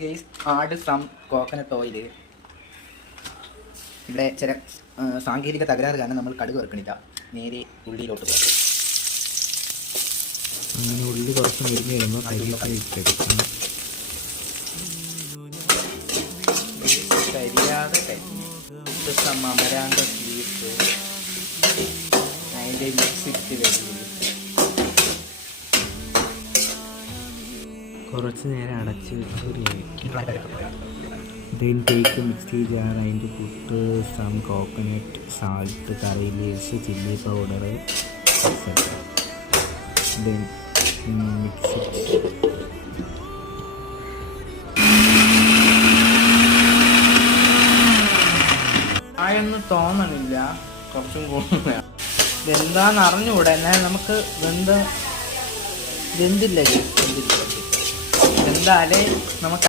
Guys add from coconut oil. ഇവിടെ ചില സാങ്കേതിക തകരാറ് കാരണം നമ്മൾ കടുക് വറുക്കണില്ല, നേരെ ഉള്ളിയിലോട്ട് പോകും. അങ്ങനെ ഉള്ളി കുറച്ച് മുരിഞ്ഞ് വരുമ്പോൾ കരിയാതെ അമരാന്ത സ്വീറ്റ് അതിൻ്റെ മിക്സിറ്റ് വെച്ച് കുറച്ച് നേരം അടച്ച് then take the mixie jar and put some coconut, salt, curry leaves, chili powder, etc. Then mix it. ആയൊന്നും തോന്നണില്ല, കുറച്ചും കൂടുതൽ ഇതെന്താന്ന് അറിഞ്ഞുകൂടെ. എന്നാൽ നമുക്ക് വെന്തില്ല, വെന്താലേ നമുക്ക്